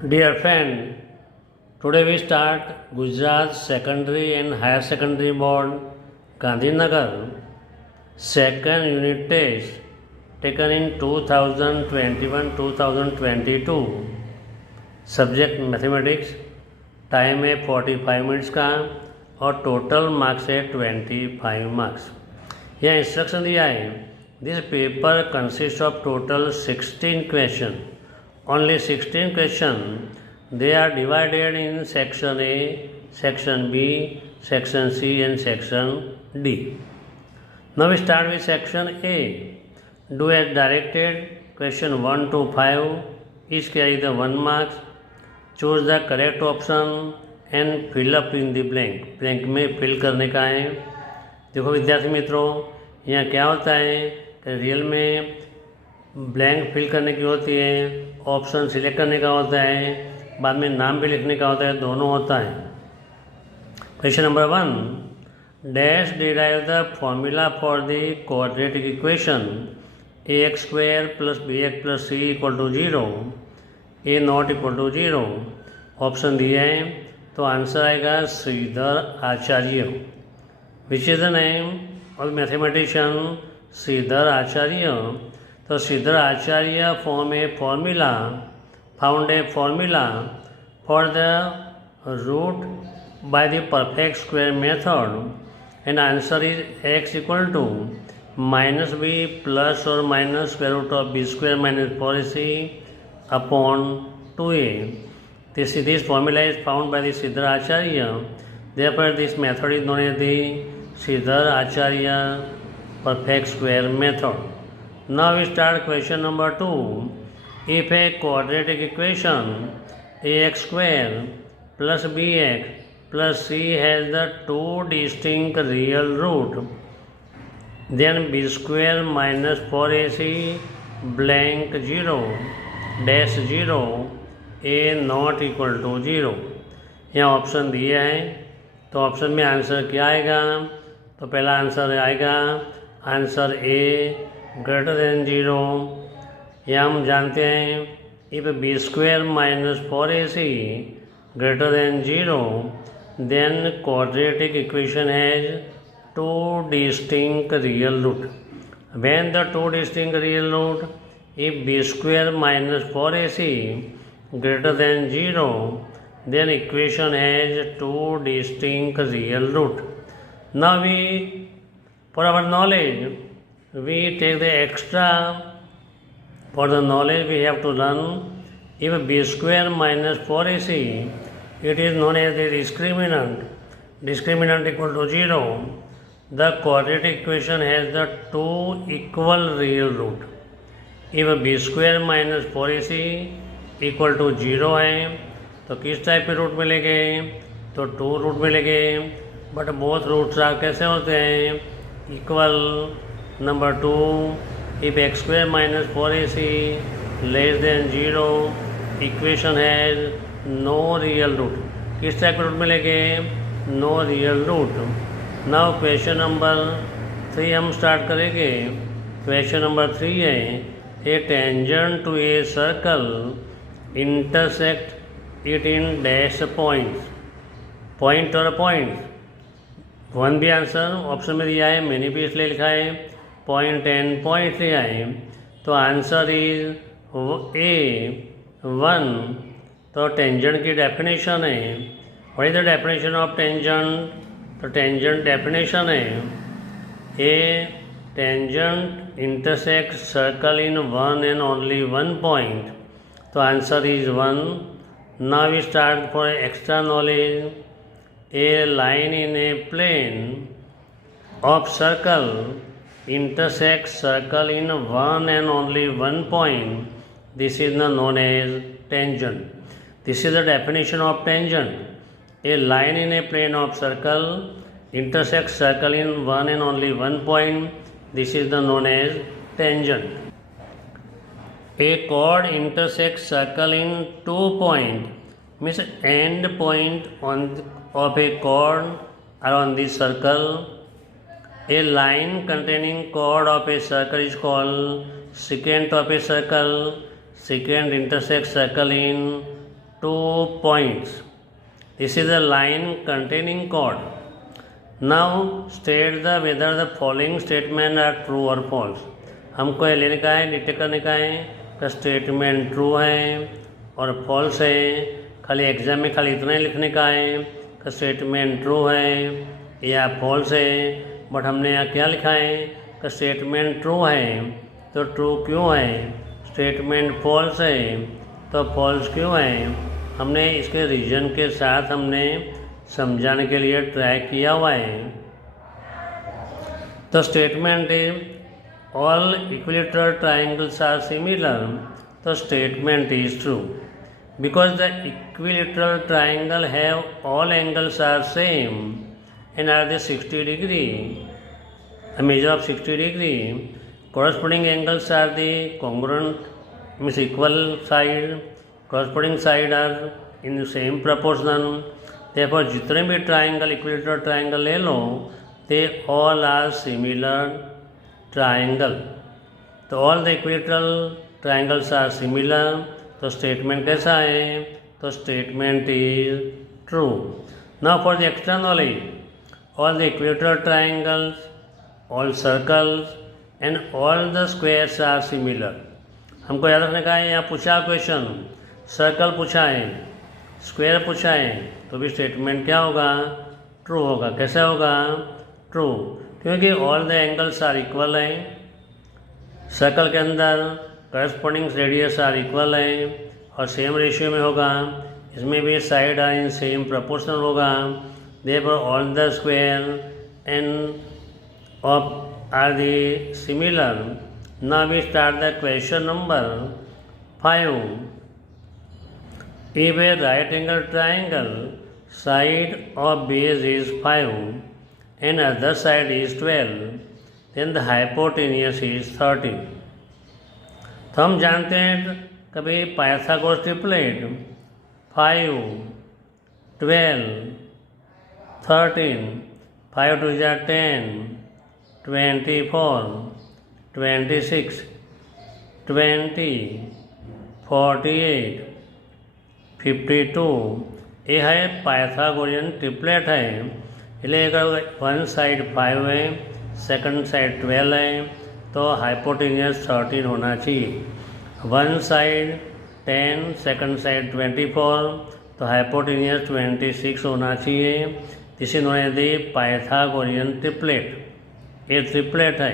Dear friend, today we start Gujarat Secondary and Higher Secondary Board, Gandhinagar, second unit test taken in 2021-2022. Subject mathematics, time है 45 minutes का और total marks है 25 marks. यह instruction दिया है, this paper consist of total 16 question, only 16 question. They are divided in section A, section B, section C and section D. Now we start with section A. Do as directed. Question 1 to 5 each carry the 1 marks. Choose the correct option and fill up in the blank. Blank में fill करने का है। देखो विद्यार्थी मित्रों, यहाँ क्या होता है कि रियल में ब्लैंक फिल करने की होती है, ऑप्शन सिलेक्ट करने का होता है, बाद में नाम भी लिखने का होता है, दोनों होता है। Question number 1, dash derive the formula for the quadratic equation ax square plus bx plus c equal to 0, a not equal to 0। Option दिए हैं तो आंसर आएगा Shridhar Acharya. Which is the name of mathematician Shridhar Acharya. तो Shridhar Acharya found a formula for the root by the perfect square method and answer is x equal to minus b plus और minus square root of b square minus 4ac upon 2a। This formula is found by the Sridhar Acharya. Therefore, this method is known as the Sridhar Acharya perfect square method. Now we start question number 2. If a quadratic equation ax square plus bx plus c has the two distinct real root, then b square minus 4ac blank 0 dash 0 a not equal to 0। यहाँ option दिए हैं तो option में answer क्या आएगा? तो पहला answer आएगा आंसर ए ग्रेटर देन 0। यह हम जानते हैं if b square minus 4ac greater than 0 then quadratic equation has two distinct real root. When the two distinct real root if b square minus 4ac greater than 0 then equation has two distinct real root. Now for our knowledge we take the extra. For the knowledge we have to learn if b square minus 4ac it is known as the discriminant equal to 0. The quadratic equation has the two equal real root. If b square minus 4ac equal to 0 है तो किस type के root मिलेंगे? तो 2 root मिलेंगे। But both roots कैसे होते हैं? Equal. Number 2, if x square minus 4ac less than 0 equation has no real root. किस टाइप के रूट मिलेंगे? No real root. Now question number 3 हम स्टार्ट करेंगे। क्वेश्चन नंबर 3 है a tangent to a circle intersect it in dash points, point और point. 1 भी answer option में दिया है, मैंने भी इसलिए लिखा है पॉइंट एंड पॉइंट लिया है। तो आंसर इज A1। तो टेंजेंट की डेफिनेशन है, what is the definition of tangent? तो टेंजेंट डेफिनेशन है a tangent intersect circle in one and only one point. तो answer is 1। Now we start for extra knowledge. A line in a plane of circle intersect circle in one and only one point, this is known as tangent. This is the definition of tangent. A line in a plane of circle intersect circle in one and only one point, this is known as tangent. A chord intersects circle in 2 points, means end point of a chord are on the circle. A line containing chord of a circle is called secant of a circle. Secant intersects circle in 2 points. This is a line containing chord. Now state the whether the following statement are true or false. हमको ये लेने का है, detect करने का है कि statement true है और फॉल्स है. खाली एग्जाम में खाली इतना ही लिखने का है कि स्टेटमेंट ट्रू है या फॉल्स है. बट हमने यहाँ क्या लिखा है कि स्टेटमेंट ट्रू है तो ट्रू क्यों है, स्टेटमेंट फॉल्स है तो फॉल्स क्यों है. हमने इसके रीजन के साथ हमने समझाने के लिए ट्राई किया हुआ है. तो statement is all equilateral triangles are similar. तो statement is true because the equilateral triangle have all angles are same and are they 60 degree, a measure of 60 degree. Corresponding angles are the congruent, means equal side, corresponding side are in the same proportion. Therefore जितने भी triangle equilateral triangle ले लो they all are similar triangle. तो all the equilateral triangles are similar. तो statement कैसा है, तो statement is true. Now for the extra knowledge, all the equilateral triangles, all circles and all the squares are similar. हमको याद रखने का है. यहाँ पूछा क्वेश्चन, सर्कल पूछा है, स्क्वायर पूछा है, तो भी स्टेटमेंट क्या होगा, ट्रू होगा. कैसे होगा, ट्रू, क्योंकि all the angles are equal है. सर्कल के अंदर करस्पॉन्डिंग रेडियस आर इक्वल है और सेम रेशियो में होगा. इसमें भी side are in same proportional होगा. Therefore all the square and of are the similar. Now we start the question number 5. If a right angle triangle side of base is 5 and other side is 12, then the hypotenuse is 30. तो हम जानते हैं कभी Pythagoras triplet 5, 12, 13, 5 to 10, 24, 26, 20, 48, 52 ये है Pythagorean triplet है. इसलिए अगर वन साइड 5 है, सेकंड साइड 12 है, तो हाइपोटेन्यूस 13 होना चाहिए. वन साइड 10, सेकंड साइड 24, तो हाइपोटेन्यूस 26 होना चाहिए. This is known as the Pythagorean triplet. ये ट्रिपलेट है.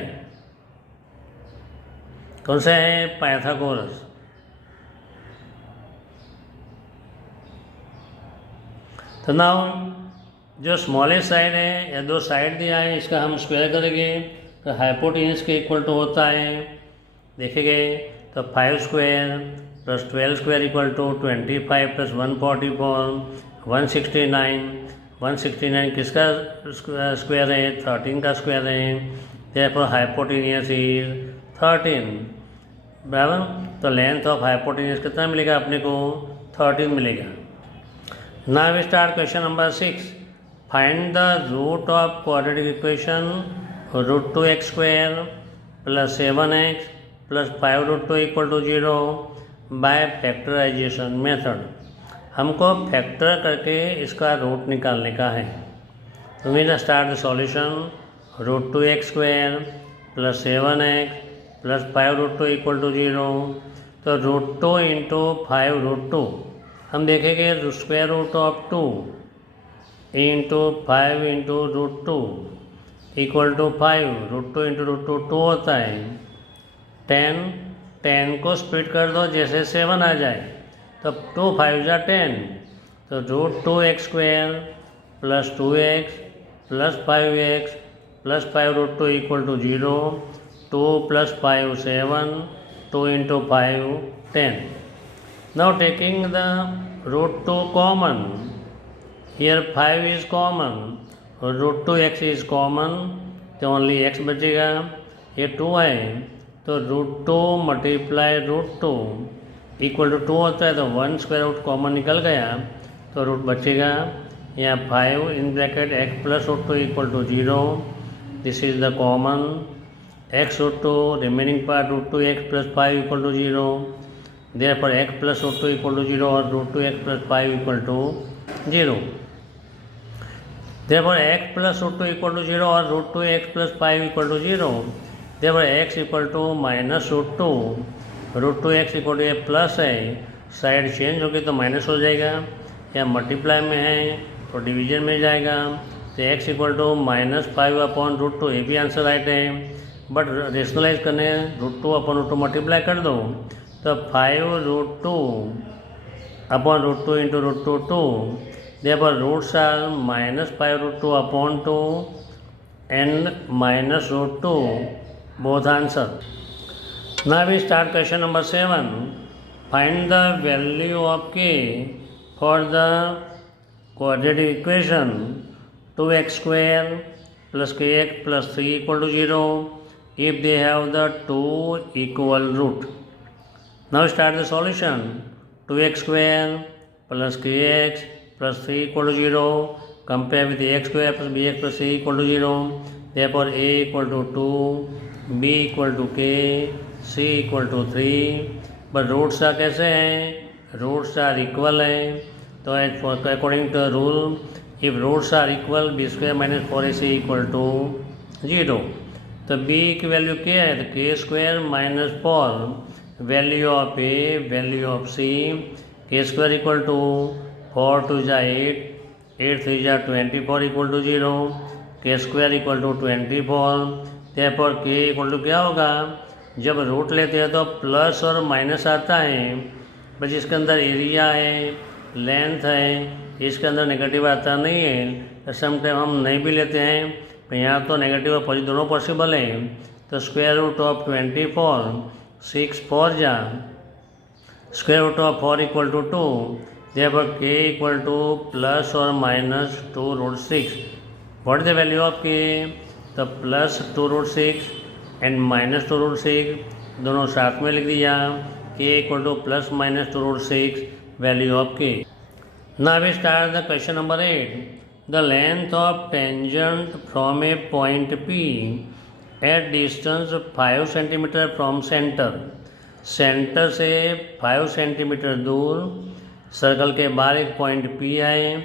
कौन सा है, पाइथागोरस. तो नाउ जो स्मॉलेस्ट साइड है या दो साइड दिया है इसका हम स्क्वायर करेंगे तो हाइपोटेन्यूस के इक्वल टू होता है. देखेंगे तो 5 square plus 12 square equal to 25 plus 144 169. 169 किसका स्क्वायर है, 13 का स्क्वायर है. therefore hypotenuse is 13. बराबर. तो लेंथ ऑफ हाइपोटेन्यूस कितना मिलेगा अपने को, 13 मिलेगा. Now we start question number 6. Find the root of quadratic equation √2x² plus 7x plus 5√2 equal to 0 by factorisation method. हमको फैक्टर करके इसका रूट निकालने का है. तो we start the solution. √2x² plus 7x plus 5√2 equal to 0. तो √2 into 5√2 हम देखेंगे square root of 2 into 5 into √2 equal to 5. √2 into √2 2 होता है. 10 को स्प्लिट कर दो जैसे 7 आ जाए. तो 2 5 जा 10. तो √2x² plus 2x plus 5x plus 5√2 equal to 0. 2 plus 5 7. 2 into 5 10. Now taking the √2 common, here 5 is common और √2x is common, तो only x बचेगा. ये 2 है तो √2 मल्टीप्लाई √2 इक्वल टू 2 होता है. तो 1 स्क्वायर रूट कॉमन निकल गया तो रूट बचेगा. यहाँ 5 in bracket x plus √2 equal to 0. This is the common. x √2 remaining part √2x plus 5 equal to 0. Therefore x plus root 2 equal to 0 or root 2x plus 5 equal to 0. Therefore x plus root 2 equal to 0 or root 2x plus 5 equal to 0. Therefore x equal to minus root 2, root 2x equal to ये plus है, side change होगी तो minus हो जाएगा, या multiply में है तो डिवीजन में जाएगा, तो x equal to minus 5 upon root 2, ये भी आंसर राइट है। बट रेशनलाइज करने रूट 2 अपॉन रूट 2 मल्टीप्लाई कर दो तो 5 root 2 upon root 2 into root 2 2, therefore roots are minus 5 root 2 upon 2 and minus root 2, both answer. Now we start question number 7. Find the value of k for the quadratic equation 2x square plus kx plus 3 equal to 0 if they have the two equal root. Now start the solution. 2x square plus kx plus 3 equal to 0, compare with x square plus bx plus c equal to 0, therefore a equal to 2, b equal to k, c equal to 3, but roots are कैसे हैं, roots are equal हैं, तो according to the rule, if roots are equal, b square minus 4ac equal to 0, तो b की value क्या है, तो k square minus 4, value of a, value of c, k square equal to 4 2 जा 8, 8 3 जा 24 equal to 0, k square equal to 24, therefore k equal to क्या होगा, जब रूट लेते हैं तो प्लस और माइनस आता है, बस इसके अंदर एरिया है, लेंथ है, इसके अंदर नेगेटिव आता नहीं है, समटाइम हम नहीं भी लेते हैं, तो यहाँ तो नेगेटिव और पॉजिटिव दोनों पॉसिबल है, तो स्क्वायर रूट ऑफ 24, 6 4 जा, square root of 4 equal to 2, therefore k equal to plus or minus 2 root 6. What is the value of k? तो plus 2 root 6 and minus 2 root 6 दोनों साथ में लिख दिया, k equal to plus minus 2 root 6 value of k. Now we start the question number 8. The length of tangent from a point P at distance 5 cm from center. Centre से 5 centimetre दूर circle के बाहर एक point P है,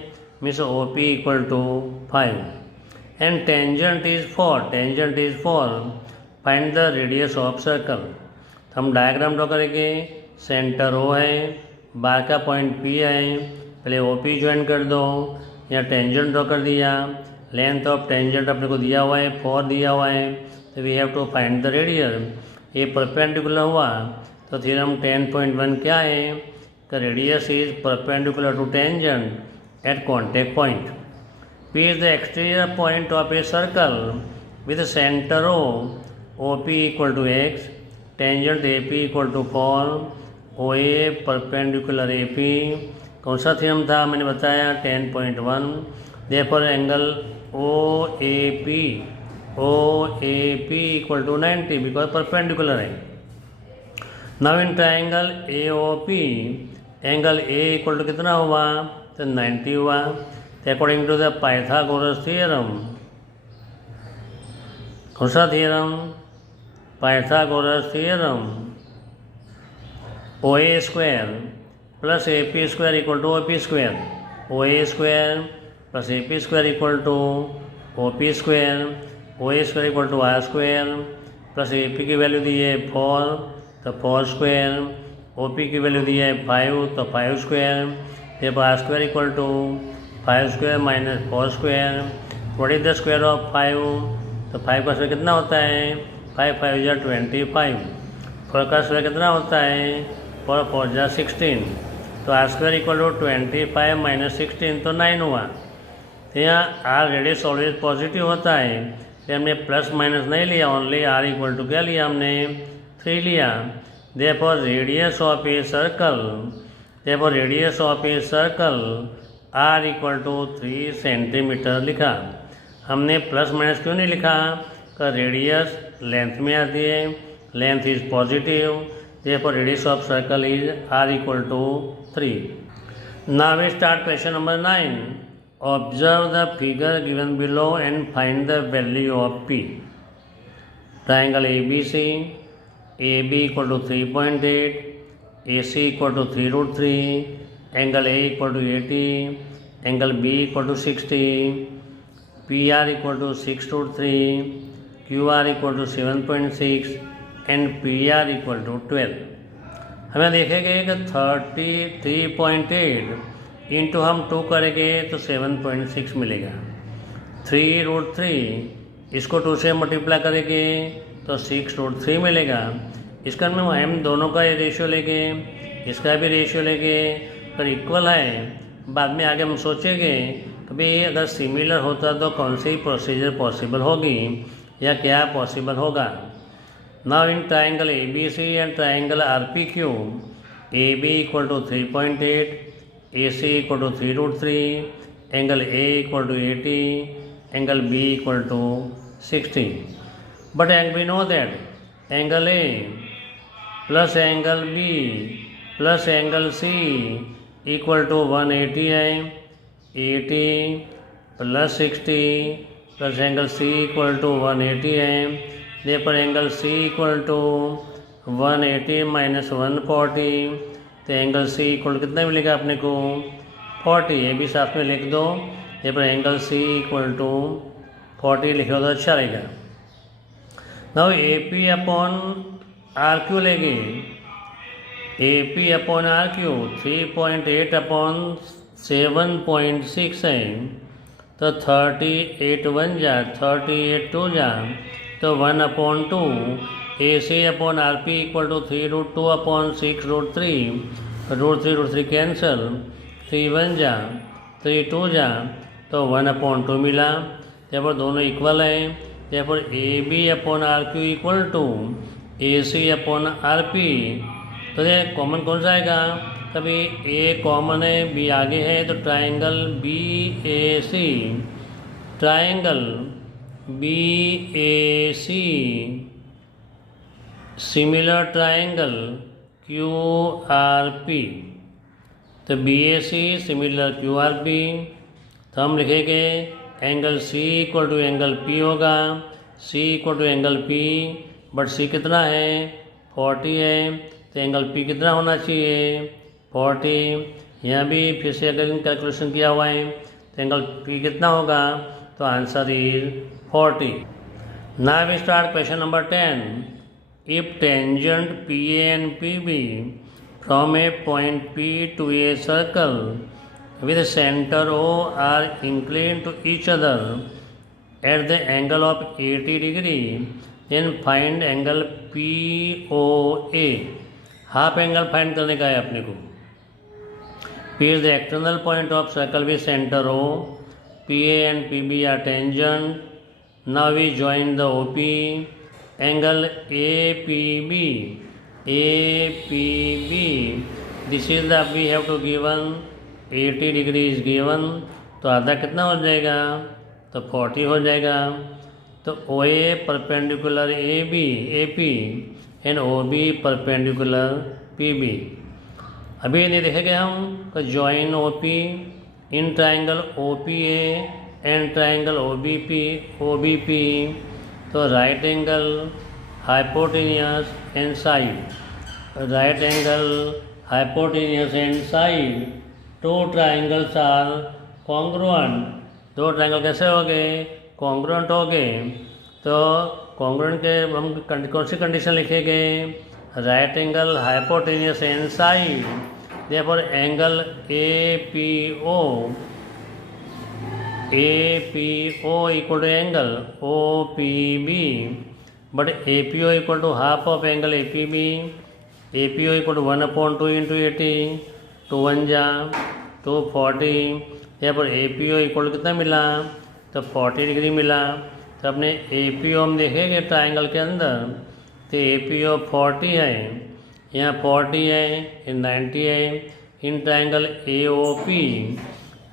means O P equal to 5 and tangent is 4, find the radius of circle. हम diagram draw करेंगे, centre O है, बाहर का पॉइंट P है, पहले ओ पी ज्वाइन कर दो, या टेंजेंट ड्रॉ कर दिया, लेंथ ऑफ टेंजेंट अपने को दिया हुआ है 4 दिया हुआ है, तो we have to find the radius. ये परपेंडिकुलर हुआ तो थ्योरम 10.1 क्या है, the radius is perpendicular to tangent at contact point. P is the exterior point of a circle with center O, OP equal to x, tangent AP equal to 4, OA perpendicular AP. कौन सा theorem था मैंने बताया 10.1, therefore angle OAP equal to 90 because perpendicular है। Now in triangle AOP, angle A equal to कितना हुआ, तो 90 हुआ, तो according to the Pythagoras theorem, कौन सा theorem, Pythagoras theorem, O A square plus A P square equal to O P square, O A square plus A P square equal to O P square, O A square equal to r square, plus A P की value दी है 4, तो 4 square, O P की value दी है 5, तो 5 square, ये r square equal to 5 square minus 4 square, what is the square of 5, तो 5 का स्क्वायर कितना होता है, 5 5 जा 25, 4 का स्क्वायर कितना होता है, 4 4 जा 16, तो r square equal to 25 minus 16 तो 9 हुआ। तो यहाँ आर रेडियस ऑलवेज पॉजिटिव होता है, तो हमने प्लस माइनस नहीं लिया, ओनली आर इक्वल टू क्या लिया हमने, 3 लिया। Therefore radius of a circle r equal to 3 centimetre लिखा। हमने प्लस माइनस क्यों नहीं लिखा, का रेडियस लेंथ में आती है, length is positive, therefore radius of circle is r equal to 3. Now we start question number 9. Observe the figure given below and find the value of P. Triangle ABC, AB equal to 3.8, AC equal to 3√3, angle A equal to 80, angle B equal to 60, PR equal to 6√3, QR equal to 7.6 and PR equal to 12। हमें देखेंगे कि 33.8 into हम 2 करेंगे तो 7.6 मिलेगा। 3√3 इसको 2 से multiply करेंगे तो 6√3 मिलेगा। इसका हम दोनों का ये रेशियो लेंगे, इसका भी रेशियो लेंगे, अगर इक्वल है बाद में आगे हम सोचेंगे कि भाई अगर सिमिलर होता तो कौन सी प्रोसीजर पॉसिबल होगी या क्या पॉसिबल होगा। Now in triangle ABC and triangle RPQ, AB equal to 3.8, AC equal to 3√3, angle A equal to 80, angle B equal to 60। But we know that angle A plus angle B plus angle C equal to 180 है। 80 plus 60 plus angle C equal to 180 है। यहाँ पर angle C equal to 180 minus 140, तो angle C equal कितना मिलेगा अपने को 40। ये भी साथ में लिख दो, यहाँ पर एंगल C इक्वल टू 40 लिखो तो अच्छा रहेगा। नाउ AP अपॉन RQ लेंगे, AP अपॉन RQ 3.8 अपॉन 7.6 है, तो 38 1 जा 38 2 जा तो 1/2। AC upon RP equal to 3√2 upon 6√3, √3 cancel, 3 1 जा 3 2 जा तो 1/2 मिला। यहाँ पर दोनों इक्वल है, यहाँ पर AB upon RQ equal to AC upon RP, तो ये कॉमन कौन सा आएगा, कभी A कॉमन है, B आगे है, तो triangle BAC, triangle BAC similar triangle QRP, तो BAC सिमिलर QRP, तो हम लिखेंगे angle C equal to angle P होगा, C equal to angle P, but C कितना है 40 है, तो एंगल P कितना होना चाहिए 40। यहाँ भी फिर से अगर कैलकुलेशन किया हुआ है तो एंगल P कितना होगा, तो answer is 40। Now we start question number 10। If tangent PA and PB from a point P to a circle with center O are inclined to each other at the angle of 80 degree, then find angle POA। Half angle find करने का है अपने को। P is the external point of circle with center O, PA and PB are tangent। Now we join the OP, angle APB, this is the we have to given 80 degree is given, तो आधा कितना हो जाएगा, तो 40 हो जाएगा। तो OA perpendicular AP and OB perpendicular PB। अभी नहीं देखेंगे हम तो join OP in triangle OPA and triangle OBP, तो right angle hypotenuse and side, right angle hypotenuse and side, two triangles are congruent. दो ट्राइंगल कैसे हो गए, कॉन्ग्रुएंट हो गए। तो कॉन्ग्रुएंट के हम कौन सी कंडीशन लिखेंगे, right angle hypotenuse and side, therefore angle APO equal to angle OPB, but APO equal to half of angle APB। APO equal to 1/2 into 80, 2 1 जा 240। यहाँ पर APO इक्वल कितना मिला, तो 40 डिग्री मिला। तो अपने APO हम देखेंगे ट्राइंगल के अंदर, तो APO 40 है, यहाँ 40 है, 90 है। In triangle AOP,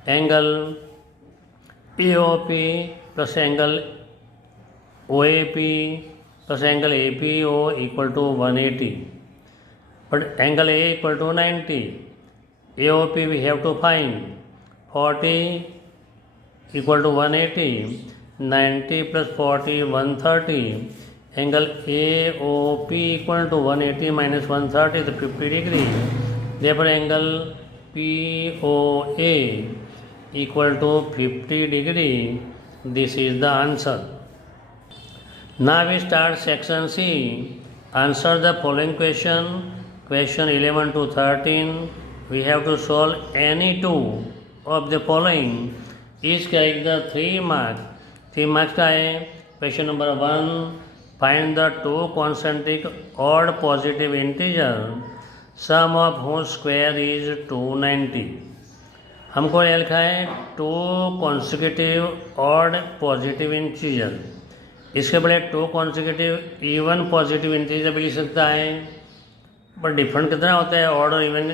angle AOP plus angle OAP plus angle APO equal to 180, but angle A equal to 90। AOP we have to find 40 equal to 180, 90 plus 40 130, angle AOP equal to 180 minus 130 तो 50 degree. Therefore angle POA equal to 50 degree. This is the answer. Now we start section C. Answer the following question. Question 11 to 13. We have to solve any two of the following. Each carries the 3 marks. 3 marks का है. Question number 1. Find the two concentric odd positive integer. Sum of whose square is 290. हमको ये लिखा है 2 consecutive odd positive integer. इसके बड़े 2 consecutive even positive integer भी लिख सकता है, पर डिफरेंट कितना होता है ऑड और इवन।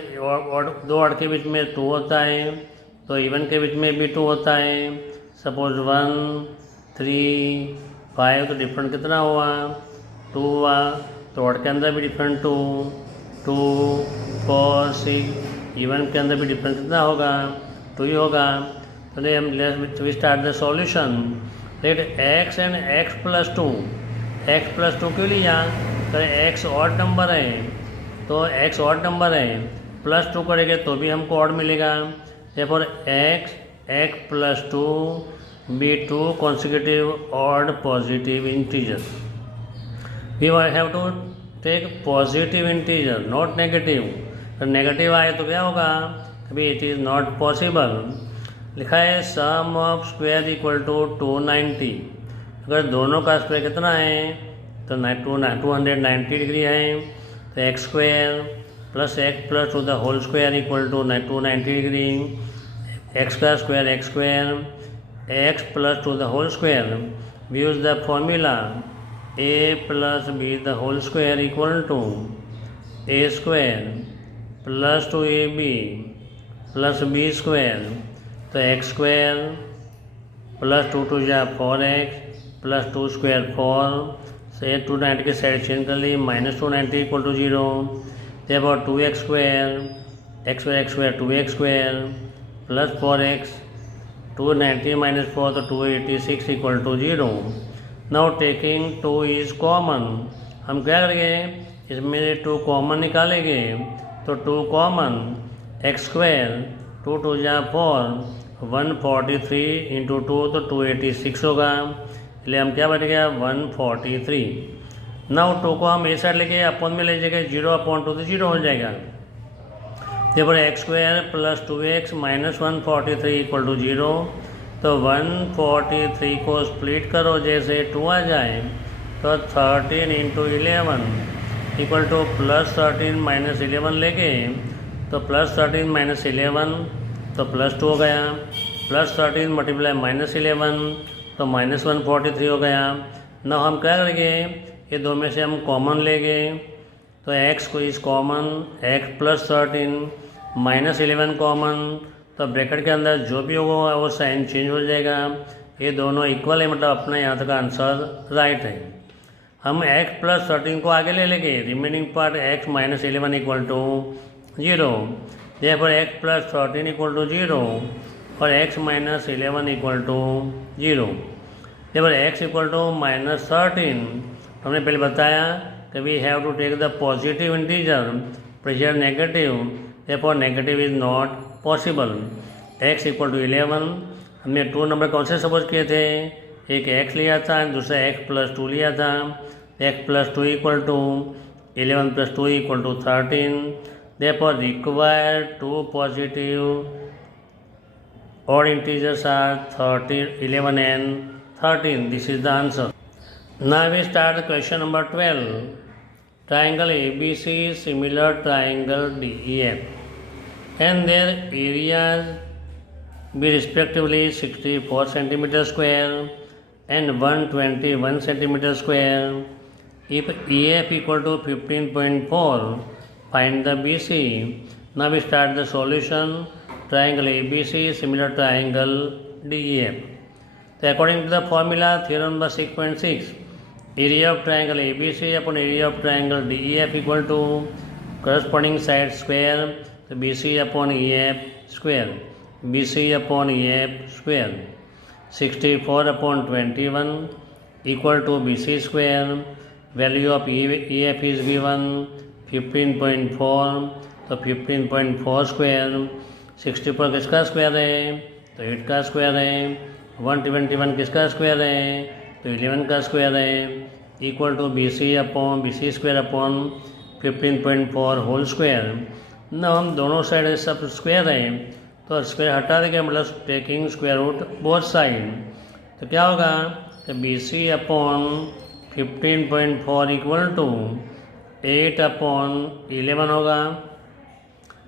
दो ऑड के बीच में 2 होता है, तो इवन के बीच में भी 2 होता है। सपोज 1 3 5 तो डिफरेंट कितना हुआ 2 हुआ, तो ऑड के अंदर भी डिफरेंट 2 4 6, इवन के अंदर भी डिफरेंस कितना होगा 2 ही होगा। तो हम we start the solution. Let x and x plus 2 क्यों लिया, तो x ऑड नंबर है, तो x ऑड नंबर है, प्लस 2 करेंगे तो भी हमको ऑड मिलेगा। Therefore x plus 2 be 2 consecutive odd positive integer. We have to take positive integer not negative. तो नेगेटिव आए तो क्या होगा, अभी इट इज़ नॉट पॉसिबल। लिखा है सम ऑफ स्क्वायर इक्वल टू 290। अगर दोनों का स्क्वायर कितना है तो 290 डिग्री है, तो x square plus two the whole square equal to 290 degree. X का square x plus two the whole square. We use the formula a plus b the whole square equal to a square plus 2ab plus b square. तो x square plus 2 2 जा 4x plus 2 square 4 से 290 के side change कर ली, minus 290 equal to 0। Therefore 2x square 2x square plus 4x 290 minus 4 तो 286 equal to 0। Now taking 2 is common, हम क्या करेंगे इसमें 2 कॉमन निकालेंगे, तो 2 कॉमन एक्स स्क्वायर 2 2 जा 4 143 इंटू 2 तो 286 होगा, इसलिए हम क्या बचेगा 143। नाउ 2 को हम ए साइड लेके अपॉन में ले जाएंगे 0/2 तो 0 हो जाएगा। देखो x square plus 2x minus 143 equal to 0। तो 143 को स्प्लिट करो, जैसे 2 आ जाए तो 13 into 11 equal two plus 13 minus 11 लेके, तो प्लस 13 माइनस 11 तो प्लस 2 हो गया, प्लस 13 मल्टीप्लाई माइनस 11 तो माइनस 143 हो गया। ना हम क्या करेंगे ये दो में से हम कॉमन लेंगे, तो x को इस common x plus 13 minus 11 common, तो ब्रैकेट के अंदर जो भी होगा वो साइन चेंज हो जाएगा। ये दोनों इक्वल है, मतलब अपना यहाँ तक आंसर राइट है। हम x प्लस 13 को आगे ले लेंगे, remaining part x minus 11 equal to 0। Therefore x plus 13 equal to 0 और x minus 11 equal to 0। Therefore x equal to minus 13, हमने पहले बताया कि we have to take the positive integer, pressure negative, therefore negative is not possible. x equal to 11, हमने 2 number कौन से suppose किए थे, एक x लिया था दूसरा x प्लस 2 लिया था। x plus 2 equal to 11 plus 2 equal to 13। Therefore required 2 पॉजिटिव odd integers are 11 and 13. This is the answer. Now we start question number 12. Triangle ABC is similar triangle DEF and their areas be respectively 64 cm square and 121 cm square. If EF equal to 15.4, find the BC. Now we start the solution. Triangle ABC is similar triangle DEF. So according to the formula, theorem number 6.6, area of triangle ABC upon area of triangle DEF equal to corresponding side square, so BC upon EF square, BC upon EF square, 64 upon 21 equal to BC square, value of E F is given 15.4, तो 15.4 square 64 किसका square है, तो 8 का square है। 121 किसका square है, तो 11 का स्क्वायर है, equal to B C square upon 15.4 whole square. ना हम दोनों साइड सब स्क्वायर है, तो स्क्वायर हटा देंगे, मतलब taking square root both side, तो क्या होगा, तो B C upon 15.4 equal to 8 upon 11 होगा।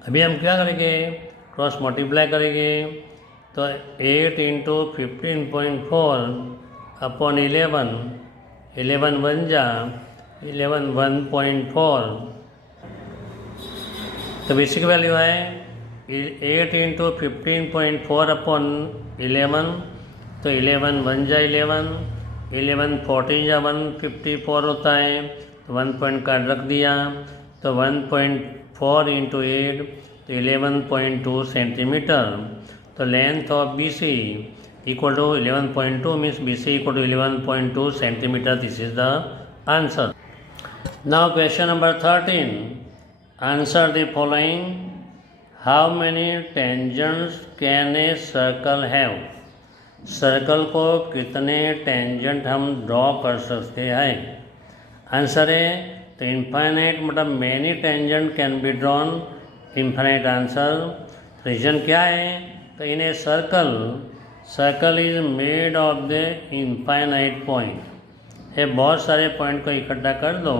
अभी हम क्या करेंगे, क्रॉस मल्टीप्लाई करेंगे, तो 8 इंटू 15.4 अपॉन 11 बन जा 11 1.4, तो बेसिक वैल्यू है 8 इंटू 15.4 अपॉन 11, तो 11 बन जा 11 14 या 154 होता है, तो 1 पॉइंट काट रख दिया, तो 1.4 इंटू 8 तो 11.2 सेंटीमीटर। तो length of B C equal to 11.2 means B C equal to 11.2 centimetre. This is the answer. Now question number 13, answer the following. How many tangents can a circle have? Circle को कितने tangent हम draw कर सकते हैं? Answer है तो infinite, मतलब many tangent can be drawn, infinite answer. Reason क्या है, तो in a circle is made of the infinite point. ये बहुत सारे पॉइंट को इकट्ठा कर दो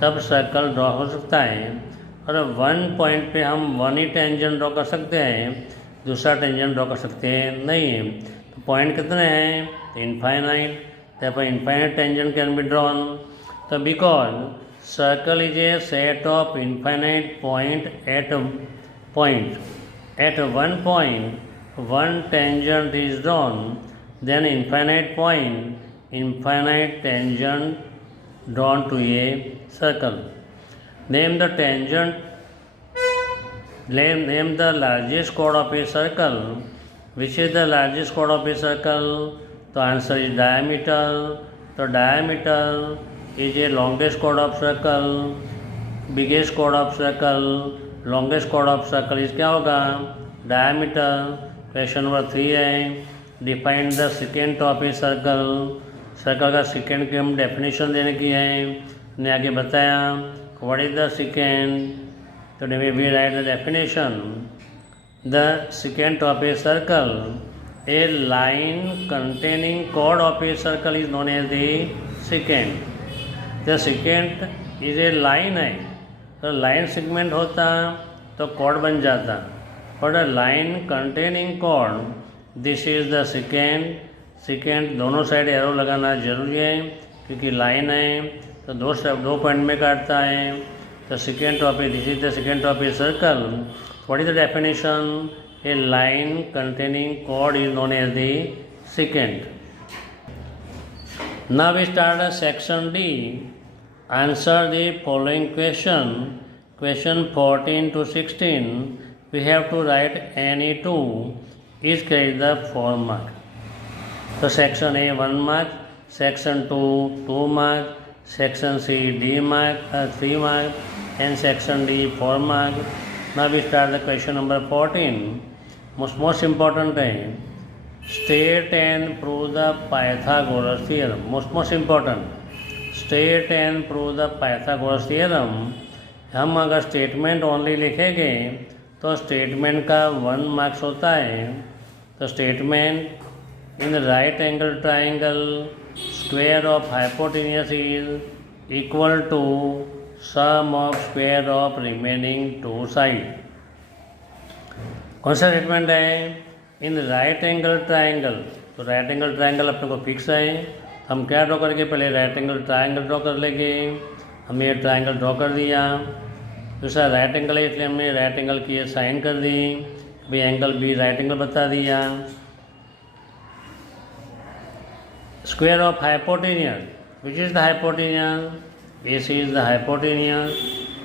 तब सर्कल ड्रॉ हो सकता है, और वन पॉइंट पे हम वन ही टेंजेंट ड्रॉ कर सकते हैं, दूसरा टेंजेंट ड्रॉ कर सकते हैं नहीं। तो पॉइंट कितने हैं, इन्फाइनाइट, तो infinite tangent can be drawn. तो because circle is a set of infinite point at one point one tangent is drawn, then infinite tangent drawn to a circle. Name the largest chord of a circle. Which is the largest chord of a circle? The answer is diameter. So diameter is a longest chord of circle, biggest chord of circle, longest chord of circle is क्या होगा, diameter। Question number 3 है, define the secant of a circle. Circle का secant की हम definition देने की है, ने आगे बताया व्हाट इज द सेकेंड। तो we write the definition. The secant of a circle, a line containing chord of a circle is known as the secant। The secant is a line है, तो line segment होता तो cord बन जाता, और line containing chord, this is the secant. दोनों side arrow लगाना जरूरी है क्योंकि लाइन है तो दो पॉइंट में काटता है। तो secant of a, this is the secant of a circle. What is the definition, a line containing chord is known as the secant. Now we start section D. Answer the following question. Question 14 to 16. We have to write any two. Each carries the 4 mark. So section A 1 mark, section 2 2 mark, section C D mark 3 mark, and section D 4 mark. Now we start the question number 14. Most important है, state and prove the Pythagoras theorem. Most important, state and prove the Pythagoras theorem. हम अगर statement only लिखेंगे तो statement का 1 marks होता है। तो statement in right angle triangle square of hypotenuse is equal to sum of square of remaining 2 side. कौन सा स्टेटमेंट है, इन राइट एंगल ट्राइंगल। तो राइट एंगल ट्राइंगल अपने को फिक्स है, हम क्या ड्रॉ करेंगे, पहले राइट एंगल ट्राइंगल ड्रॉ कर लेंगे। हमने ये ट्राइंगल ड्रॉ कर दिया, दूसरा राइट एंगल है इसलिए हमने राइट एंगल की ये साइन कर दी, भी एंगल बी राइट एंगल बता दिया। Square of hypotenuse, which is the hypotenuse, A C is the hypotenuse.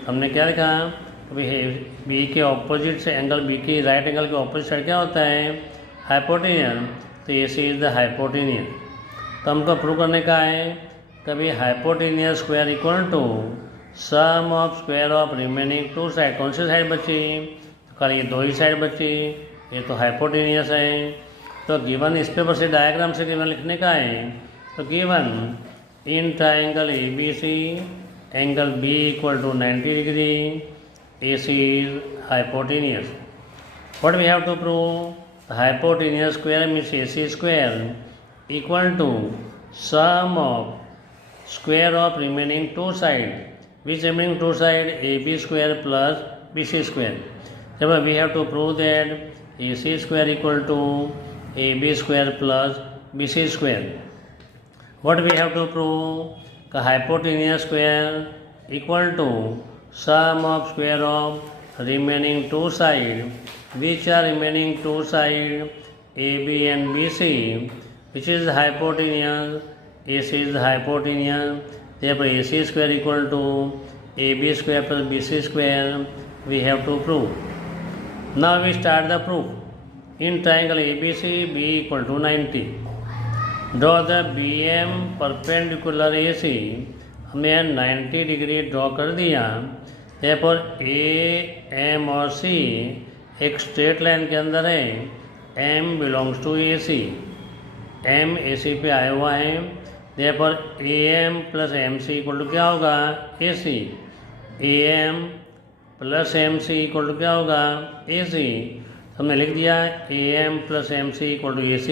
हमने क्या लिखा, बी के ऑपोजिट से एंगल, बी की राइट एंगल के ऑपोजिट साइड क्या होता है, हाइपोटेन्यूस। तो A C is the hypotenuse. तो हमको प्रूव करने का है कभी hypotenuse square equal to sum of square of remaining two side. कौन सी साइड बची? तो खाली ये दो ही साइड बची, ये तो हाइपोटेनियस है। तो गिवन इस पेपर से डायग्राम से गिवन लिखने का है। तो given in triangle A B C angle B equal to 90 degree, A C is hypotenuse. What we have to prove? Hypotenuse square means A C square equal to sum of square of remaining two side. Which remaining two side? AB square plus BC square. Therefore, we have to prove that AC square equal to AB square plus BC square. What we have to prove? The hypotenuse square equal to sum of square of remaining two side. Which are remaining two side? AB and BC. Which is hypotenuse? AC is the hypotenuse. Therefore, AC square equal to AB square plus BC square. We have to prove. Now we start the proof. In triangle ABC, B equal to 90. Draw the BM perpendicular AC. हमने 90 degree draw कर दिया। Therefore, A, M और C एक straight line के अंदर है। M belongs to AC. M AC पे आया हुआ है। Therefore, AM plus MC equal to क्या होगा? AC. AM plus MC equal to क्या होगा? AC. हमने लिख दिया AM plus MC equal to AC।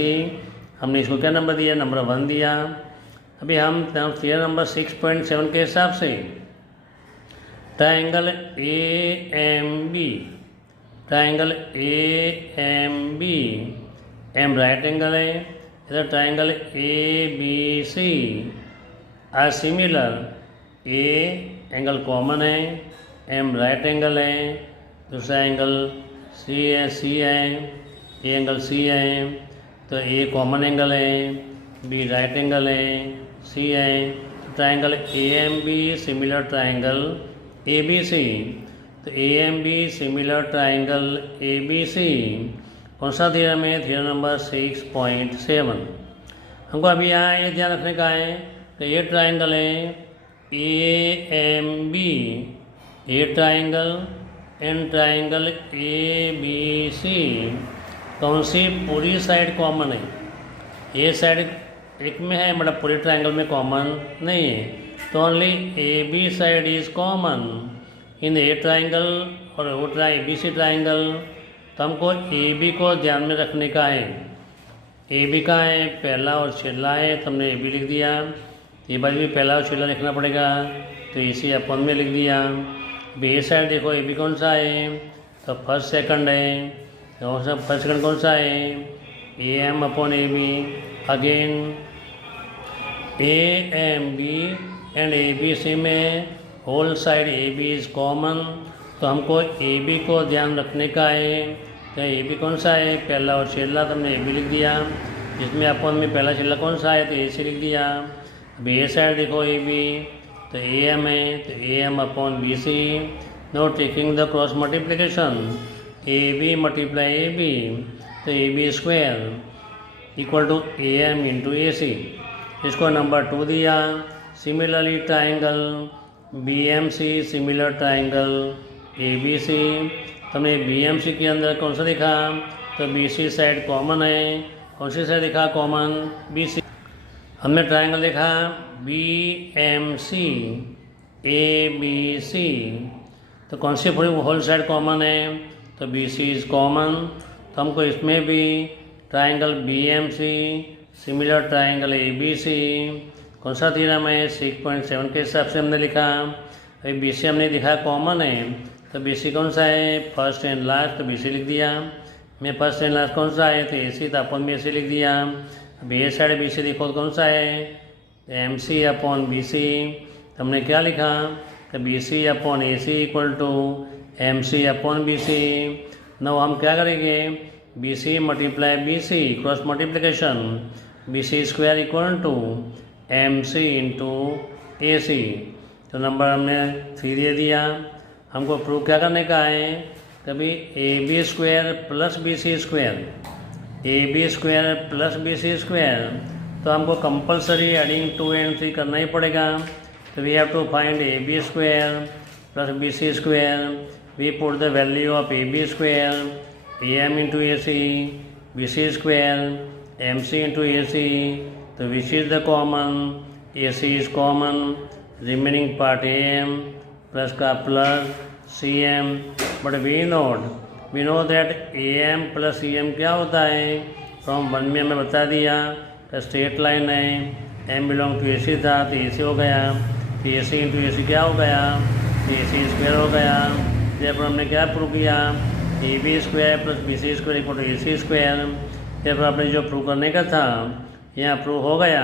हमने इसको क्या नंबर दिया? नंबर 1 दिया। अभी हम फिगर नंबर 6.7 के हिसाब से triangle AMB, triangle AMB, M right angle है, इधर triangle ABC are similar. A angle common है, M राइट एंगल है, दूसरा एंगल C है, A एंगल C है, तो A कॉमन एंगल है, B राइट एंगल है, C है। तो triangle AMB similar triangle ABC। तो AMB सिमिलर ट्राइंगल ABC कौन सा थ्योरम है? Theorem number 6.7। हमको अभी यहाँ ये ध्यान रखने का है कि ये ट्राइंगल है AMB, ये ट्राइंगल एंड ट्राइंगल ABC कौन सी पूरी साइड कॉमन है? ये साइड एक में है, मतलब पूरे ट्राइंगल में कॉमन नहीं है। तो only AB side is common in A triangle और वो ABC ट्राइंगल। तो हमको AB को ध्यान में रखने का है। AB का है पहला और छेला है, तो हमने AB लिख दिया। ये बार भी पहला और छेला लिखना पड़ेगा, तो AC अपन में लिख दिया। बी साइड देखो AB कौन सा है? तो फर्स्ट सेकंड है। तो फर्स्ट सेकंड कौन सा है? AM upon AB। Again AMB and ABC में whole side AB is common. तो हमको AB को ध्यान रखने का है। तो AB कौन सा है? पहला और छेला, तो हमने AB लिख दिया। जिसमें अपन में पहला छेला कौन सा है? तो AC लिख दिया। अब ए साइड देखो AB, तो AM है, तो AM upon BC। Now taking the cross multiplication, AB multiply AB, तो AB square equal to AM into AC। इसको नंबर 2 दिया। Similarly triangle BMC similar triangle ABC। तो हमने BMC के अंदर कौन सा देखा? तो BC साइड कॉमन है। कौन सी साइड देखा कॉमन? BC। हमने ट्राइंगल देखा BMC ABC, तो कौन सी पूरी होल साइड कॉमन है? तो BC इज कॉमन। तो हमको इसमें भी triangle BMC similar triangle ABC कौन सा थ्योरम है? 6.7 के हिसाब से हमने लिखा। अभी BC हमने दिखा कॉमन है, तो BC कौन सा है? फर्स्ट एंड लास्ट, तो BC लिख दिया। मैं फर्स्ट एंड लास्ट कौन सा है? तो AC, तो अपन में AC लिख दिया। अब ये साइड BC देखो तो कौन सा है? MC upon BC। तो हमने क्या लिखा? तो BC upon AC equal to MC upon BC। Now हम क्या करेंगे? BC multiply BC cross multiplication, BC square equal to MC into AC। तो नंबर हमने 3 दे दिया। हमको प्रूव क्या करने का है? कभी AB square plus BC square, AB square plus BC square. तो हमको कंपलसरी एडिंग 2 and 3 करना ही पड़ेगा। तो we have to find a B square plus B C square. We put the value of a B square a m into a c, b C square m c into a c. तो which is the common, a c is common, remaining part a m plus का plus c m. But we know that a m plus c m क्या होता है, from 1 में हमें बता दिया। तो स्ट्रेट लाइन है, एम बिलोंग टू ए सी था तो ए सी हो गया, तो ए सी इंटू ए सी क्या हो गया, ए सी स्क्वायर हो गया। जब हमने क्या प्रूव किया, A B square plus B C square equal to A C square. जब आपने जो प्रूव करने का था यहाँ प्रूव हो गया,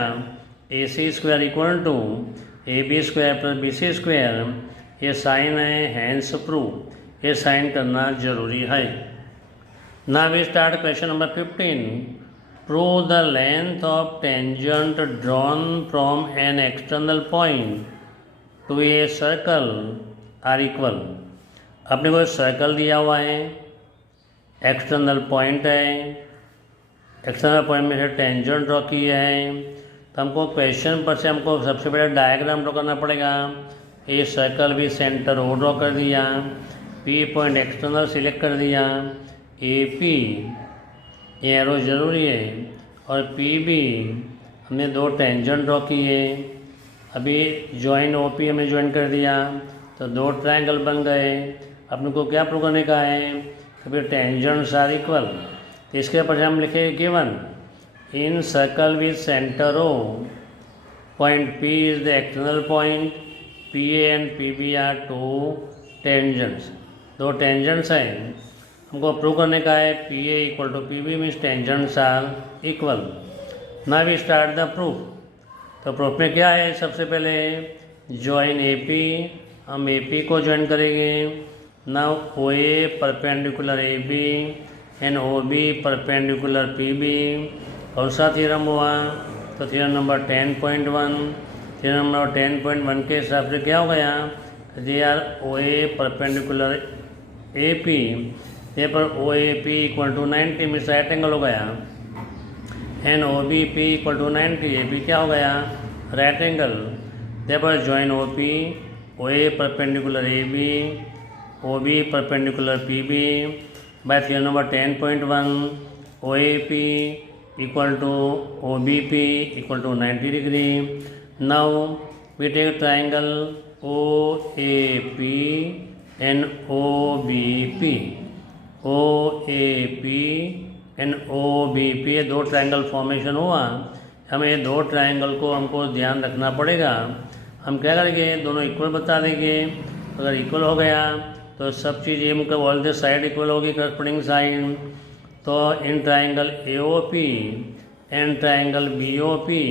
a C square equal to a B square plus B C square. ये साइन है, हैंस प्रूव, ये साइन करना जरूरी है। Now we start question number 15। Prove the length of tangent drawn from an external point to a circle are equal. अपने को circle दिया हुआ है, एक्सटर्नल पॉइंट है, एक्सटर्नल पॉइंट में से टेंजेंट ड्रॉ की है। तो हमको क्वेश्चन पर से हमको सबसे पहले डायग्राम ड्रॉ करना पड़ेगा। ए सर्कल भी सेंटर ओ ड्रॉ कर दिया, पी पॉइंट एक्सटर्नल सिलेक्ट कर दिया, ए पी ये एरो जरूरी है, और पी बी हमने 2 टेंजेंट ड्रॉ किए। अभी जॉइन ओ पी हमें ज्वाइन कर दिया तो 2 ट्रायंगल बन गए। अपने को क्या प्रूव करने का है, तो फिर टेंजेंट्स आर इक्वल। तो इसके ऊपर हम लिखे given in circle with centre O point P is the external point, P A and P B are 2 tangents. 2 tangents हैं, हमको प्रूव करने का है P A equal to P B means tangents are equal. Now we start the proof. तो proof में क्या है, सबसे पहले ज्वाइन ए पी, हम ए पी को ज्वाइन करेंगे। Now O A perpendicular A B and O B perpendicular P B. कौन सा थ्योरम हुआ, तो थ्योरम नंबर 10.1। थ्योरम नंबर 10.1 के हिसाब से क्या हो गया, they are o A perpendicular a p, ये पर o A p equal to 90 means right angle हो गया, and O B p equal to 90, a b क्या हो गया, राइट एंगल। दे पर join o P, O A perpendicular A b, o B perpendicular P b by theorem number 10.1। O A p equal to O B p equal to 90 degree. Now we take triangle O A P and O B P. O A P and O B P, ये 2 triangle formation हुआ। हमें ये 2 triangle को हमको ध्यान रखना पड़ेगा। हम क्या करेंगे, दोनों इक्वल बता देंगे। अगर इक्वल हो गया तो सब चीज़ ये मतलब ऑल द साइड इक्वल होगी, करस्पॉन्डिंग साइड। तो in triangle A O P and triangle B O P,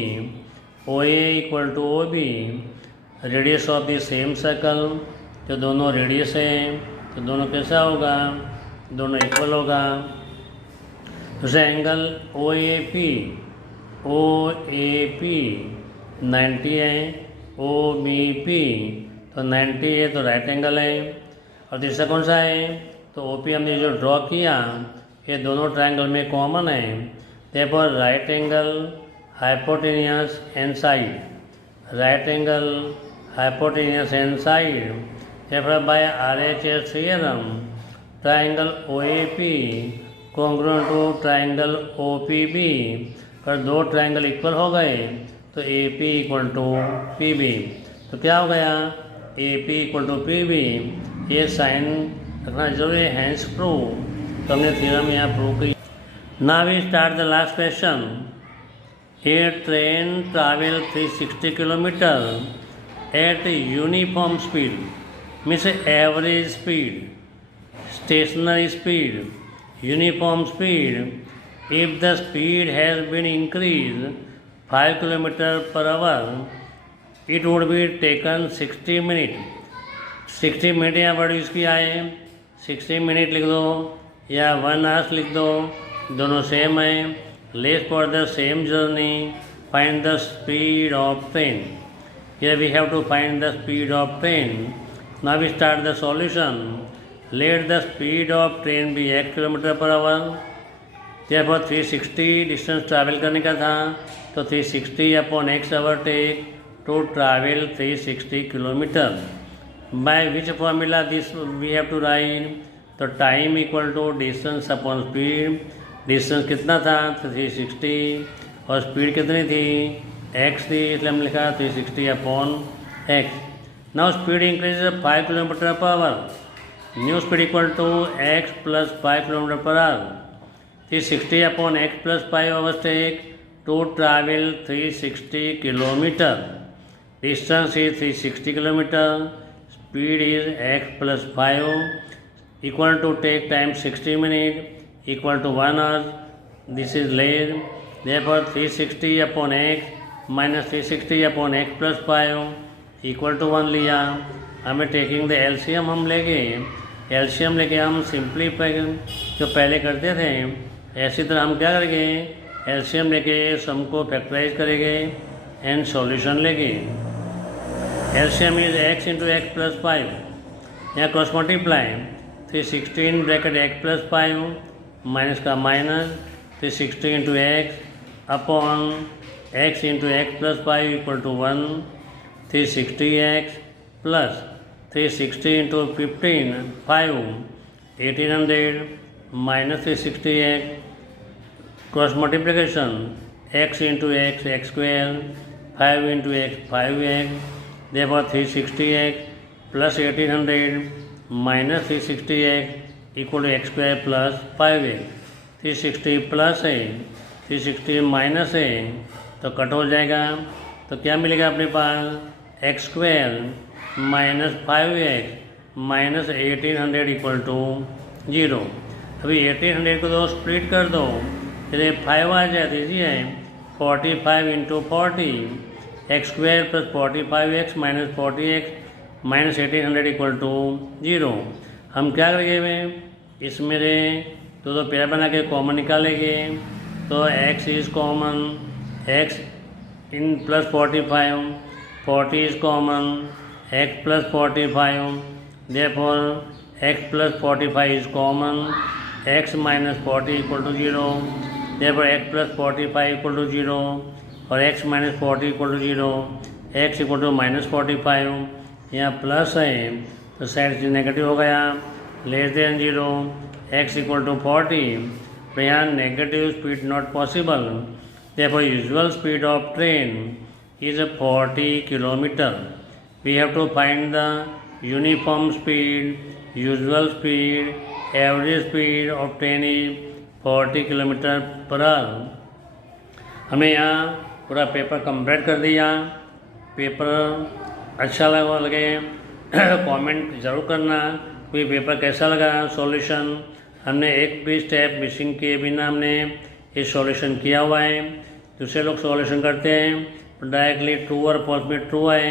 O A equal to O B, radius of the same circle. तो दोनों रेडियस हैं तो दोनों कैसा होगा, दोनों इक्वल होगा। दूसरा एंगल ओ ए पी 90 है, ओ बी पी तो 90 है तो राइट एंगल है। और तीसरा कौन सा है, तो ओ पी हमने जो ड्रॉ किया ये दोनों ट्रायंगल में कॉमन है। Therefore right angle hypotenuse and side, right angle hypotenuse and side. Therefore by RHS theorem triangle OAP congruent to triangle OPB। पर 2 ट्रायंगल इक्वल हो गए तो AP इक्वल टू PB। तो क्या हो गया, AP इक्वल टू PB। ये sign रखना जरूरी है, हैंस प्रूव। तो हमने थ्योरम यहाँ प्रूव की। Now we start the last question. A train travel 360 kilometre at uniform speed, means average speed, stationary speed, uniform speed. If the speed has been increased 5 km/h, it would be taken 60 minutes. 60 minute यहाँ word use किया है, 60 minute लिख दो या 1 hours लिख दो, दोनों same है। Less for the same journey find the speed of train. Here we have to find the speed of train. Now we start the solution. Let the speed of train be x km/h therefore 360 distance travel करने का था, तो 360 upon x hour take to travel 360 kilometre. By which formula this we have to write, तो time equal to distance upon speed. Distance कितना था, तो 360, और speed कितनी थी, एक्स थी, इसलिए हमने लिखा 360 upon x. Now speed increase 5 kilometre per hour, new speed equal to x plus 5 kilometre per hour. 360 upon x plus 5 hours take to travel 360 kilometre. Distance is 360 kilometre, speed is x plus 5 equal to take time 60 minute equal to 1 hour, this is late, therefore 360 upon x minus 360 upon x plus 5 equal to 1 लिया। हमें taking the LCM हम लेके हम simplify जो पहले करते थे, ऐसी तरह हम क्या करेंगे, एलसीएम लेके सम को फैक्टराइज करेंगे एंड सॉल्यूशन लेंगे। LCM is x into x plus 5, यहाँ cross multiply 316 bracket x plus 5 minus का minus 360 into x upon x into x plus 5 equal to 1, 360 x plus 360 into 15 5 1800 minus 360 x, cross multiplication x into x x square 5 into x 5x, therefore 360 x plus 1800 minus 360 x equal to x square plus 5x। 360 plus है 360 minus है तो cut हो जाएगा, तो क्या मिलेगा अपने पास, x square minus 5x minus 1800 equal to 0। अभी 1800 को दो स्प्लिट कर दो, फिर 5 आ जाए, दीजिए 45 into 40 x square plus 45x minus 40x minus 1800 equal to 0। हम क्या करेंगे, इसमें दो पेयर बना के कॉमन निकालेंगे, तो x is common, x in plus 45, 40 is common, x plus 45, therefore x plus 45 is common, x minus 40 equal to 0, therefore x plus 45 equal to 0 और x minus 40 equal to 0, x equal to minus 45, यहाँ plus है तो side से negative हो गया, less than 0, x equal to 40, तो यहाँ negative speed not possible, therefore usual speed of train is 40 kilometer. We have to find the uniform speed, usual speed, average speed of train is 40 kilometre per our. हमें यहाँ पूरा paper complete कर दिया। Paper अच्छा लगे comment ज़रूर करना, कोई पेपर कैसा लगा, सॉल्यूशन हमने एक भी स्टेप मिसिंग किए बिना हमने ये सॉल्यूशन किया हुआ है। दूसरे लोग सॉल्यूशन करते हैं डायरेक्टली ट्रू और फॉल्स में ट्रू है,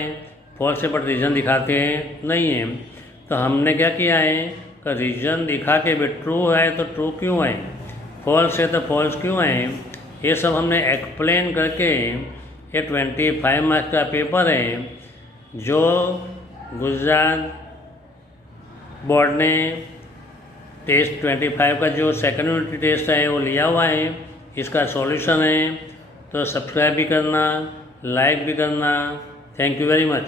फॉल्स से बट रीज़न दिखाते हैं नहीं है, तो हमने क्या किया है कि रीज़न दिखा के भी ट्रू है तो ट्रू क्यों है, फॉल्स है तो फॉल्स क्यों है, ये सब हमने एक्सप्लेन करके ये 25 मार्क्स का पेपर है जो गुजरात बोर्ड ने टेस्ट 25 का जो सेकंड यूनिट टेस्ट है वो लिया हुआ है, इसका सॉल्यूशन है। तो सब्सक्राइब भी करना, लाइक भी करना। Thank you very much.